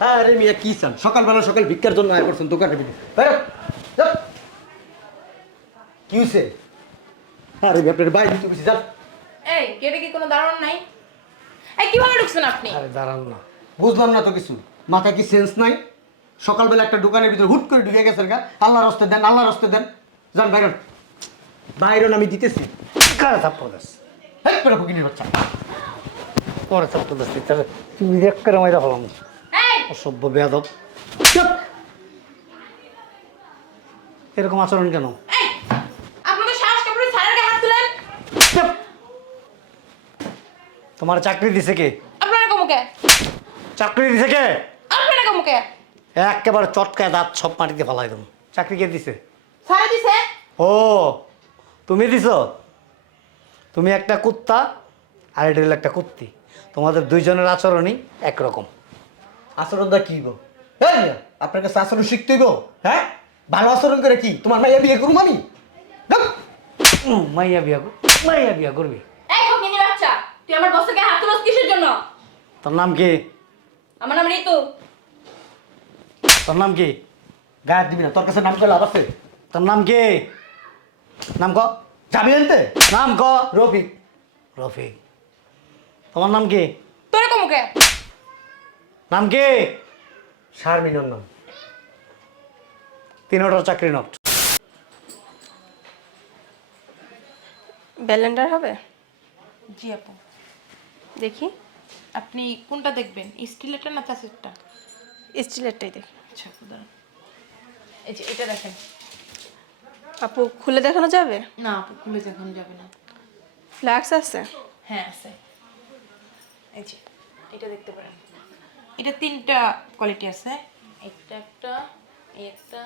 হ্যাঁ রে মিয়া কি চান? সকালবেলা সকাল ভিক্ষার জন্য আয় করছেন দোকানে বিক্রি কি হয়েছে আরে মিয়া আপনার বাইরে যান এই গেটে কি কোনো দারুণ নাই? এই কীভাবে ঢুকছেন আপনি? আরে দাঁড়ান না। বুঝলাম না তো কিছু। মাথায় কি সেন্স নাই? সকালবেলা একটা দোকানের ভিতরে হুট করে ঢুকে গেছেন গা। আল্লাহর রস্তে দেন আল্লাহর রস্তে দেন। যান বাইরন। বাইরন আমি দিতেছি। কারে থাপ্পড় দাস করে বাচ্চা। পরে দাস তুমি দেখ করে মাইরা হলাম অসভ্য বেয়াদব। এরকম আচরণ কেন! তোমার চাকরি দিছে কে? চাকরি দিছে কে? একেবারে চটকায় দাঁত সব মাটিতে ফেলাই দেবো। চাকরি কে দিছে? ও তুমি দিছ? তুমি একটা কুত্তা আর এটা হলো একটা কুত্তি। তোমাদের দুইজনের আচরণই একরকম। আচরণটা কি গো? হ্যাঁ আপনার কাছে আচরণ শিখতে গো হ্যাঁ? ভালো আচরণ করে কি? তোমার মাইয়া বিয়ে করুম আমি। মাইয়া বিয়া কর- মাইয়া বিয়া করবি? এই ফকিনি বাচ্চা তুই আমার গায়ে হাত তুলস কিসের জন্য? তোর নাম কি? আমার নাম ঋতু। তোর নাম কি? গায়ে দিবি না তোর কাছে নাম করে লাভ আছে? তোর নাম কি? নাম ক? যাবি আনতে? নাম ক? রফিক। রফিক। তোমার নাম কি? তোরে কমুকে নাম কি? শারমিনের নাম তিনোটার চাকরি নট। ব্যালেন্ডার হবে? জি আপু। দেখি। আপনি কোনটা দেখবেন? স্টিলেরটা না চাষেরটা স্টিলেরটাই দেখি। আচ্ছা আপু দাঁড়ান। এই যে এটা দেখেন। আপু খুলে দেখানো যাবে? না আপু খুলে যখন যাবে না। ফ্ল্যাক্স আছে? হ্যাঁ আছে। এই যে এটা দেখতে পারেন। এটা তিনটা কোয়ালিটি আছে। একটা একটা একটা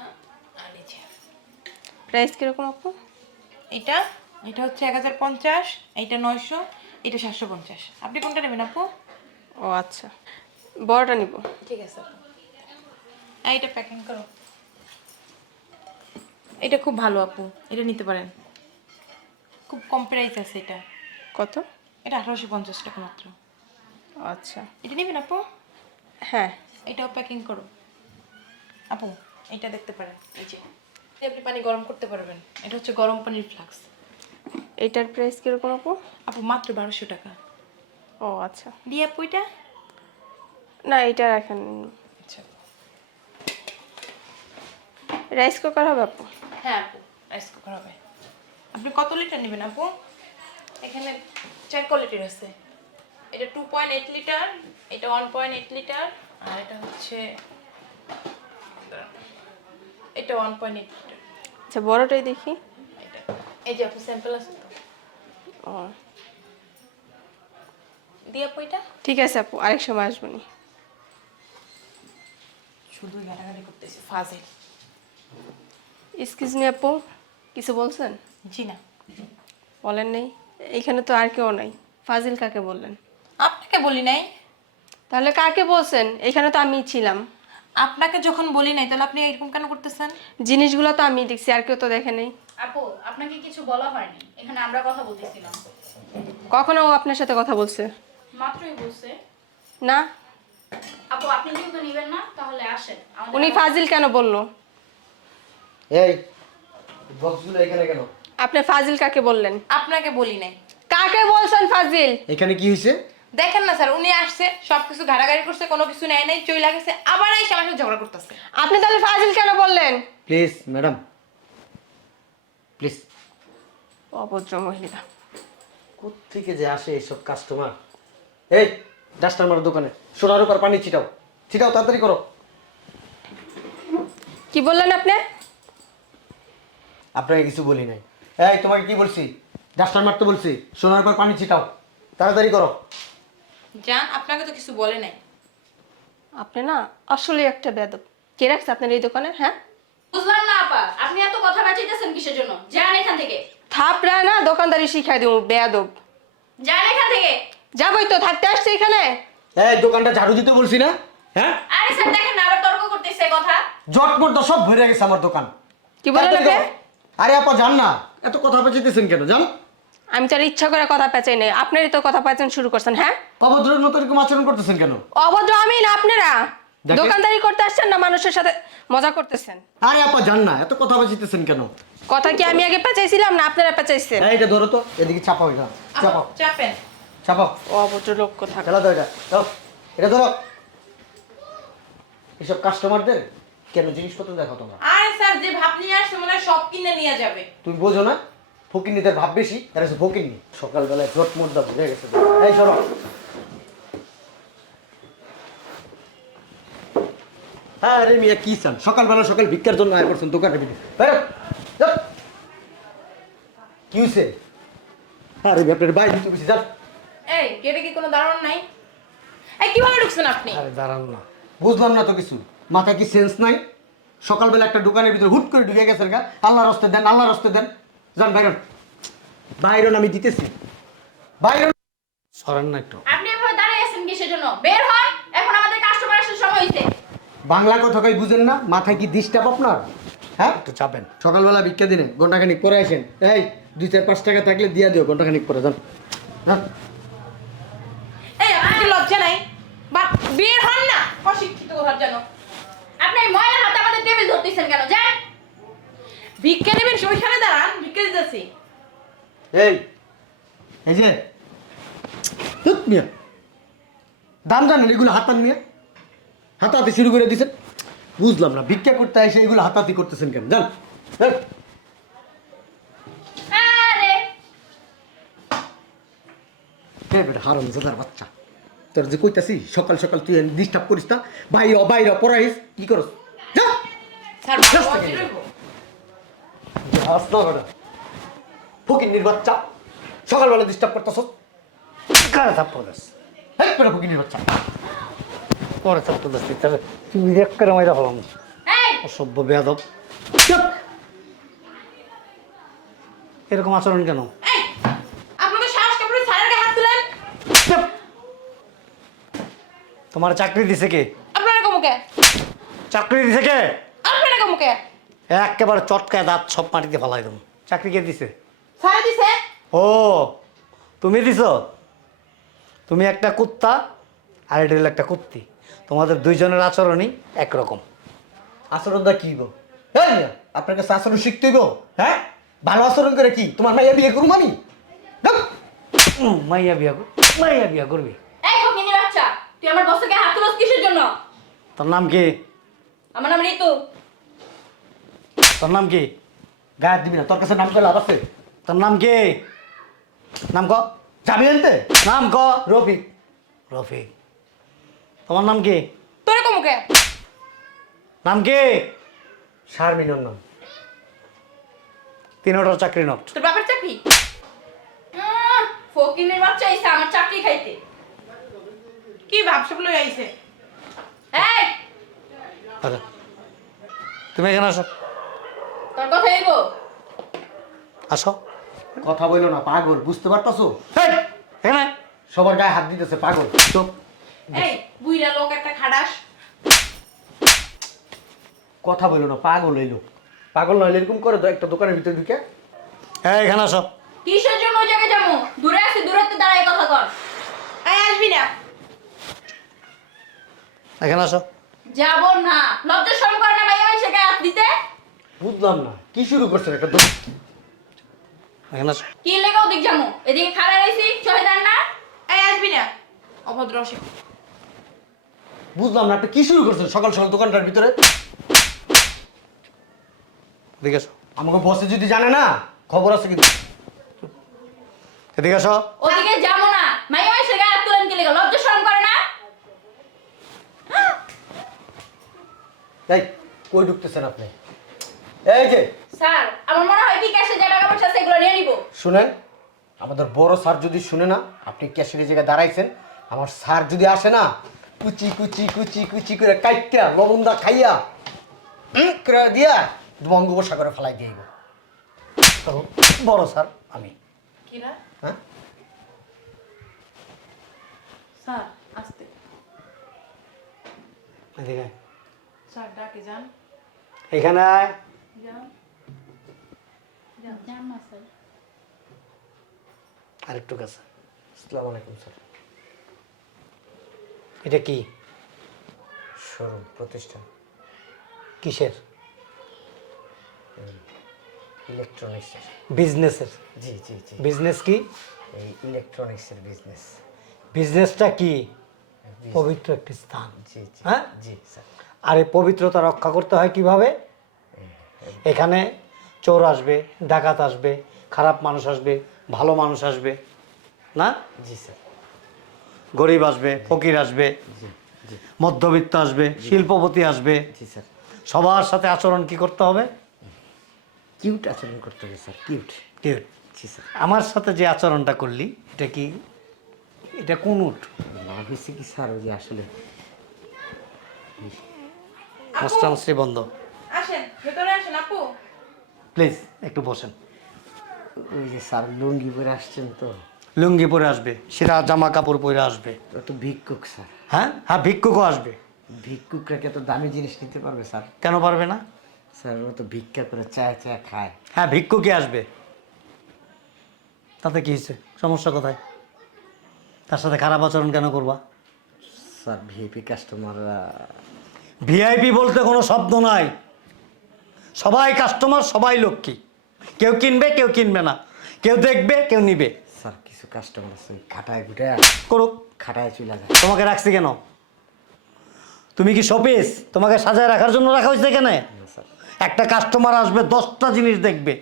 আর এই যে। প্রাইস কীরকম আপু? এটা এটা হচ্ছে এক হাজার পঞ্চাশ এইটা নয়শো এটা সাতশো পঞ্চাশ। আপনি কোনটা নেবেন আপু? ও আচ্ছা। বড়টা নিব। ঠিক আছে আপু। হ্যাঁ এটা প্যাকিং করো। এটা খুব ভালো আপু এটা নিতে পারেন। খুব কম প্রাইস আছে এটা। কত? এটা আঠারোশো পঞ্চাশ টাকা মাত্র। ও আচ্ছা। এটা নেবেন আপু? হ্যাঁ। এটাও প্যাকিং করো। আপু এটা দেখতে পারেন এই যে। আপনি পানি গরম করতে পারবেন। এটা হচ্ছে গরম পানির ফ্লাক্স। এইটার প্রাইস কীরকম আপু? আপু মাত্র বারোশো টাকা। ও আচ্ছা। দিয়ে আপু এটা? না এইটা রাখেন। আচ্ছা। রাইস কুকার হবে আপু? হ্যাঁ আপু রাইস কুকার হবে। আপনি কত লিটার নেবেন আপু? এখানে চার কোয়ালিটির আছে। এটা টু পয়েন্ট এইট লিটার এটা ওয়ান পয়েন্ট এইট লিটার আর এটা হচ্ছে এটা ওয়ান পয়েন্ট এইট লিটার আচ্ছা বড়টাই দেখি। এটা। এই যে আপু স্যাম্পল আছে তো? দিয়ে আপু এটা? ঠিক আছে আপু আরেক সময় আসব নি। শুধু ঘাটাঘাটি করতেছি ফাজিল এক্সকিউজ মি আপু কিছু বলছেন? জি না। বলেন নেই। এইখানে তো আর কেউ নাই। ফাজিল কাকে বললেন? বলি নাই? তাহলে কাকে বলছেন? এখানে তো আমি ছিলাম। আপনাকে যখন বলি নাই তাহলে আপনি এরকম কেন করতেছেন? জিনিসগুলো তো আমি দেখছি আর কেউ তো দেখে নেই। আপু আপনাকে কিছু বলা হয়নি। এখানে আমরা কথা বলতেছিলাম। কখনো ও আপনার সাথে কথা বলছে? মাত্রই বলছে। না। আপু আপনি যেহেতু নেবেন না তাহলে আসেন। আমাদের উনি ফাজিল কেন বলল? এই বক্সগুলো এখানে কেন? আপনি ফাজিল কাকে বললেন? আপনাকে বলি নাই। কাকে বলছেন ফাজিল? এখানে কি হয়েছে? দেখেন না স্যার উনি আসছে সবকিছু ঘাড়াঘাড়ি করছে কোনো কিছু নেয় নাই চই লাগেছে আবার এসে আমার সাথে ঝগড়া করতেছে। আপনি তাহলে ফাজিল কেন বললেন? Please madam. প্লিজ। অভদ্র মহিলা। থেকে যে আসে এইসব কাস্টমার এই ডাস্টার মার দোকানে সোনার উপর পানি ছিটাও। ছিটাও তাড়াতাড়ি করো। কি বললেন আপনি? আপনাকে কিছু বলি নাই। এই তোমাকে কি বলছি? ডাস্টার মারতে বলছি সোনার উপর পানি ছিটাও। তাড়াতাড়ি করো। জান আপনাকে তো কিছু বলে নাই। আপনি না আসলে একটা বেদব। কে রাখছে আপনার এই দোকানে হ্যাঁ? বুঝলাম না আপা। আপনি এত কথা বাঁচাইতেছেন কিসের জন্য? যান এখান থেকে। থাপড়ায় না দোকানদারি শিখাই দিব বেয়াদব যান এখান থেকে। যাবই তো থাকতে আসছে এখানে। এই দোকানটা ঝাড়ু দিতে বলছি না হ্যাঁ? আরে স্যার দেখেন না আবার তর্ক করতেছে কথা। জটমট তো সব ভরে গেছে আমার দোকান। কি বলেন আপনি আরে আপা জান না এত কথা পেঁচিতেছেন কেন জান? আমি তো আর ইচ্ছা করে কথা পেঁচাই নাই। আপনারই তো কথা পেঁচান শুরু করছেন হ্যাঁ? অভদ্রের মতো এরকম আচরণ করতেছেন কেন? অভদ্র আমি না আপনারা? দেখেন। দোকানদারি করতে আসছেন না মানুষের সাথে মজা করতেছেন? আরে আপা জান না এত কথা বাজিতেছেন কেন? কথা কি আমি আগে পেঁচাইছিলাম না আপনারা পেঁচাইছেন? এই, এটা ধরো তো এদিকে চাপাও এটা চাপাও চাপেন। চাপাও অভদ্র লোক কথা খেলা দাও এটা দাও। এটা ধরো। এসব কাস্টমারদের কেন জিনিসপত্র দেখো তোমরা? আরে স্যার যে ভাব নিয়ে আসছে মনে হয় সব কিনে নিয়ে যাবে। তুমি বোঝো না? ফকিন্নিদের ভাব বেশি এরা হচ্ছে ফকিন্নি। সকালবেলায় জট মোটদা ভুলে গেছে। এই সরো হ্যাঁ রে মিয়া কি চান? সকালবেলা সকাল ভিক্ষার জন্য আয় করছেন দোকানে যাও। কি হয়েছে আরে আপনার বাইরে দিতে বেশি যান। এই গেটে কি কোনো দারুণ নাই? এই কীভাবে ঢুকছেন আপনি? আরে দাঁড়ান না। বুঝলাম না তো কিছু। মাথায় কি সেন্স নাই? সকালবেলা একটা দোকানের ভিতরে হুট করে ঢুকে গেছেন গা। আল্লাহর রস্তে দেন আল্লাহর রস্তে দেন। যান বাইরন। বাইরন আমি দিতেছি। বাইরন সরেন না একটু। আপনি এভাবে দাঁড়িয়ে আছেন কিসের জন্য? বের হন এখন আমাদের কাস্টমার আসার সময় হয়েছে বাংলা কথা কই বুঝেন না মাথায় কি ডিস্টার্ব আপনার? হ্যাঁ? একটু চাপেন। সকালবেলা ভিক্ষা দিনে ঘন্টাখানিক পরে আসেন এই দুই চার পাঁচ টাকা থাকলে দিয়া দিও ঘন্টাখানিক পরে যান যান এই আপনার লজ্জা নাই? বা বের হন না। অশিক্ষিত আপনি এই হাতে আমাদের টেবিল ধরতেছেন কেন? যান। ভিক্ষা নেবেন ওইখানে দাঁড়ান ভিক্ষা দিতেছি এই এই যে মিয়া। দাম জানেন এগুলো হাতান মিয়া। হাতাহাতি শুরু করে দিছেন। বুঝলাম না ভিক্ষা করতে এসে এগুলো হাতাহাতি করতেছেন কেন? জান। হারাম জোদার বাচ্চা। তোর যে কইতাছি সকাল সকাল তুই ডিস্টার্ব করিস না বাইরে বাইরে পড়াইস কি করস? যা। ফকিন্নির বাচ্চা সকালবেলা ডিস্টার্ব করতেছ? কারে থাপ্পড় দাস? হ্যাঁ ফকিন্নির বাচ্চা। পরে দাস তাহলে তুমি করে মাইরা এই অসভ্য বেয়াদব। এরকম আচরণ কেন? এই আপনাদের সাহস কাপড়ে স্যারের গায়ে হাত তুলেন। চুপ! তোমার চাকরি দিছে কে? আপনারা কমুকে চাকরি দিছে কে? আপনারা কমুকে একেবারে চটকায় দাঁত সব মাটিতে ফেলাই দেবো। চাকরি কে দিছে? ও তুমি দিছ? তুমি একটা কুত্তা আর এটা হলো একটা কুত্তি। তোমাদের দুইজনের আচরণই একরকম। আচরণটা কি গো? হ্যাঁ মিয়া, আপনার কাছে আচরণ শিখতে হইব হ্যাঁ? ভালো আচরণ করে কি? তোমার মাইয়া বিয়ে করুম আমি। উম, মাইয়া বিয়া কর- মাইয়া বিয়া করবি? এই ফকিনি বাচ্চা তুই আমার বসকে হাত তুলস কিসের জন্য? তোর নাম কি? আমার নাম ঋতু। তোর নাম কি? গায়ে দিবি না তোর কাছে নাম করে লাভ আছে? তোর নাম কি? নাম ক? যাবি আনতে নাম ক? রফিক। রফিক। তোমার নাম কি? তোরে কমুকে নাম কি? শারমিনের নাম তিনোটার চাকরি নট। তোর বাপের চাকরি? ফকিনের বাচ্চা এসে আমার চাকরি খাইতে। কি ভাবসব লই আইছে? এই! তুমি এখানে আসো। তোর কথা এগো আসো। কথা বইলো না পাগল বুঝতে পারতাছো? এখানে। সবার গায়ে হাত দিতেছে পাগল। চুপ। এই বুইরা লোক একটা খাডাস। কথা বইলো না পাগল হইল। পাগল নইলে এরকম করে তো একটা দোকানের ভিতরে ঢুকে। হ্যাঁ এখানে আসো। কিসের জন্য ওই জায়গায় যাব? দূরে আছি দূরে দাঁড়ায় কথা কর। এই আসবি না। এখানে আসো। যাব না। লজ্জা শরম করে না মাইয়া মানুষের গায়ে হাত দিতে? বুঝলাম না। কি শুরু করছেন একটা এখানে কি লেগে ওদিক যাব এদিকে খাড়া রয়েছি চহেদার না এই আসবি না। অভদ্র অসিক বুঝলাম না একটা কি শুরু করছেন সকাল সকাল দোকানটার ভিতরে? এদিকে আসো। আমাকে বসে যদি জানে না খবর আছে কিন্তু। এদিকে আসো। ওদিকে যাব না। মাই মাই সে গায়ে তুলেন কি লেগে? লজ্জা শরম করে না? এই কই ঢুকতেছেন আপনি? এই যে স্যার আমার মনে হয় কি ক্যাশে যে টাকা পয়সা আছে এগুলো নিয়ে নিবো। শুনেন আমাদের বড় স্যার যদি শুনে না আপনি ক্যাশের জায়গায় দাঁড়াইছেন আমার স্যার যদি আসে না কুচি কুচি কুচি কুচি করে কাইটা লবণদা খাইয়া করে দিয়া বঙ্গোপসাগরে ফেলাই দিয়ে তো বড় স্যার আমি। কি না? হ্যাঁ? স্যার আসতে। এদিকে স্যার ডাকে যান। এখানে আয়। যান আরেকটু কাছে। আসসালামু আলাইকুম স্যার। এটা কি? শোরুম প্রতিষ্ঠান। কিসের? ইলেকট্রনিক্সের। বিজনেসের। জি জি জি। বিজনেস কি? এই ইলেকট্রনিক্সের বিজনেস। বিজনেসটা কি? পবিত্র একটি স্থান। জি জি। হ্যাঁ? জি স্যার। আর এই পবিত্রতা রক্ষা করতে হয় কীভাবে? এখানে চোর আসবে ডাকাত আসবে খারাপ মানুষ আসবে ভালো মানুষ আসবে না? জি স্যার। গরিব আসবে ফকির আসবে মধ্যবিত্ত আসবে শিল্পপতি আসবে। জি স্যার। সবার সাথে আচরণ কি করতে হবে? কিউট আচরণ করতে হবে স্যার কিউট। কিউট। জি স্যার। আমার সাথে যে আচরণটা করলি এটা কি এটা কোন উঠ না হয়েছে কি স্যার ওই যে আসলে মস্তামস্তি বন্ধ আসেন ভেতরে আসেন আপু। প্লিজ একটু বসেন। ওই যে স্যার লুঙ্গি পরে আসছেন তো। লুঙ্গি পরে আসবে সেরা জামা কাপড় পরে আসবে। ও তো ভিক্ষুক স্যার। হ্যাঁ? হ্যাঁ ভিক্ষুকও আসবে। ভিক্ষুকরা কি এত দামি জিনিস নিতে পারবে স্যার? কেন পারবে না? স্যার ও তো ভিক্ষা করে চায় চায় খায়। হ্যাঁ ভিক্ষুকই আসবে। তাতে কি হয়েছে? সমস্যা কোথায়? তার সাথে খারাপ আচরণ কেন করবা? স্যার ভিআইপি কাস্টমাররা ভিআইপি বলতে কোনো শব্দ নাই। সবাই কাস্টমার সবাই লক্ষ্মী। কেউ কিনবে কেউ কিনবে না। কেউ দেখবে কেউ নিবে। স্যার কিছু কাস্টমার আছে খাটায় গুটায় করুক। খাটায় চলে যায়। তোমাকে রাখছি কেন? তুমি কি শোপিস? তোমাকে সাজায় রাখার জন্য রাখা হয়েছে কেন একটা কাস্টমার আসবে দশটা জিনিস দেখবে।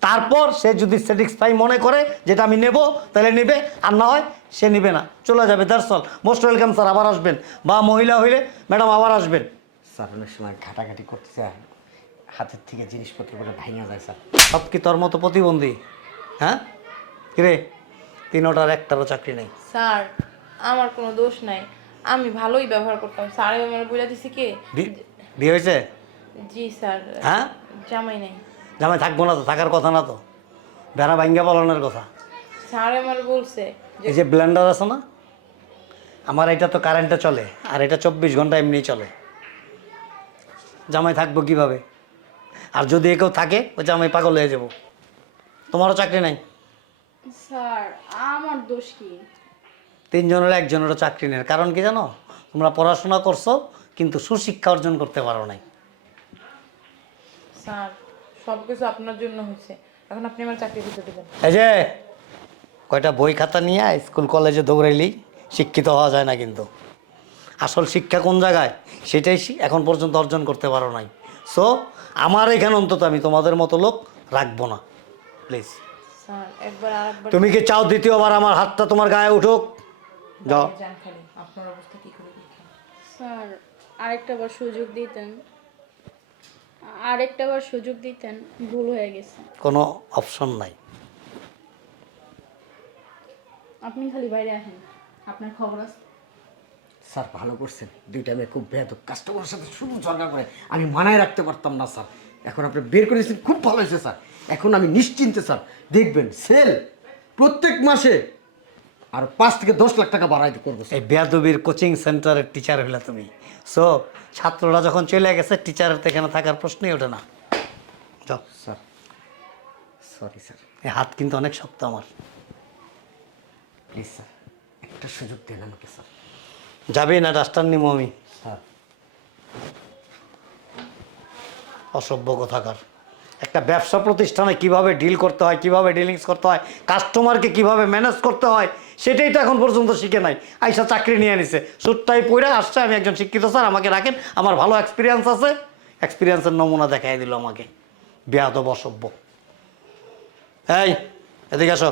তারপর সে যদি স্যাটিসফাই মনে করে যেটা আমি নেব তাহলে নেবে। আর না হয় সে নেবে না। চলে যাবে অল মোস্ট ওয়েলকাম স্যার আবার আসবেন। বা মহিলা হইলে ম্যাডাম আবার আসবেন। স্যার অনেক সময় ঘাটাঘাটি করতে চায় হাতের থেকে জিনিসপত্র করে ভাঙা যায় স্যার। সব কি তোর মতো প্রতিবন্ধী? হ্যাঁ? কিরে তিনোটার একটারও চাকরি নেই। স্যার আমার কোনো দোষ নাই। আমি ভালোই ব্যবহার করতাম। স্যার আমার বলে দিছি কি? বিয়ে হয়েছে? জি স্যার। হ্যাঁ? জামাই নাই। জামাই থাকব না তো থাকার কথা না তো। বেড়া ভাঙ্গা পালনের কথা। স্যার আমার বলছে এই যে ব্লেন্ডার আছে না আমার এটা তো কারেন্টে চলে আর এটা চব্বিশ ঘণ্টা এমনি চলে। জামাই থাকব কীভাবে? আর যদি কেউ থাকে ওই যে আমি পাগল হয়ে যাব। তোমারও চাকরি নাই? স্যার আমার দোষ কি? তিনজনের একজনেরও চাকরি নেই। কারণ কি জানো? তোমরা পড়াশোনা করছ কিন্তু সুশিক্ষা অর্জন করতে পারো নাই। স্যার সব কিছু আপনার জন্য এখন আপনি আমার চাকরি দিতে দেবেন। এই যে কয়টা বই খাতা নিয়ে আয়, স্কুল কলেজে দৌড়াইলেই শিক্ষিত হওয়া যায় না কিন্তু। আসল শিক্ষা কোন জায়গায়? সেটাই শি- এখন পর্যন্ত অর্জন করতে পারো নাই। সো আমার এখানে অন্তত আমি তোমাদের মতো লোক রাখব না। প্লিজ স্যার একবার আর তুমি কি চাও দ্বিতীয়বার আমার হাতটা তোমার গায়ে উঠুক? যাও। যান খালি আপনার অবস্থা কি করে দেখেন? স্যার আরেকটা বার সুযোগ দিতেন। আরেকটা বার সুযোগ দিতেন ভুল হয়ে গেছে। কোনো অপশন নাই। আপনি খালি বাইরে আসেন আপনার খবর আছে? স্যার ভালো করছেন। দুইটা মেয়ে খুব বেদ কাস্টমারের সাথে শুধু ঝগড়া করে আমি মানায় রাখতে পারতাম না স্যার। এখন আপনি বের করে দিয়েছেন খুব ভালো হয়েছে স্যার। এখন আমি নিশ্চিন্তে স্যার দেখবেন সেল প্রত্যেক মাসে আর পাঁচ থেকে দশ লাখ টাকা বাড়াইতে করব এই বেয়াদবির কোচিং সেন্টারের টিচার হইলে তুমি। সো ছাত্ররা যখন চলে গেছে টিচারের তো এখানে থাকার প্রশ্নই ওঠে না। যাও। Sir sorry sir. এই হাত কিন্তু অনেক শক্ত আমার। প্লিজ স্যার একটা সুযোগ দেন আমাকে স্যার। যাবি না রাস্তার নিমো আমি? স্যার অসভ্য কথাকার। একটা ব্যবসা প্রতিষ্ঠানে কীভাবে ডিল করতে হয় কীভাবে ডিলিংস করতে হয় কাস্টমারকে কীভাবে ম্যানেজ করতে হয় সেটাই তো এখন পর্যন্ত শিখে নাই। আইসা চাকরি নিয়ে নিছে সুটটাই পড়ে আসছে আমি একজন শিক্ষিত স্যার আমাকে রাখেন। আমার ভালো এক্সপিরিয়েন্স আছে। এক্সপিরিয়েন্সের নমুনা দেখাই দিল আমাকে। বেয়াদব অসভ্য। এই এদিকে আসো।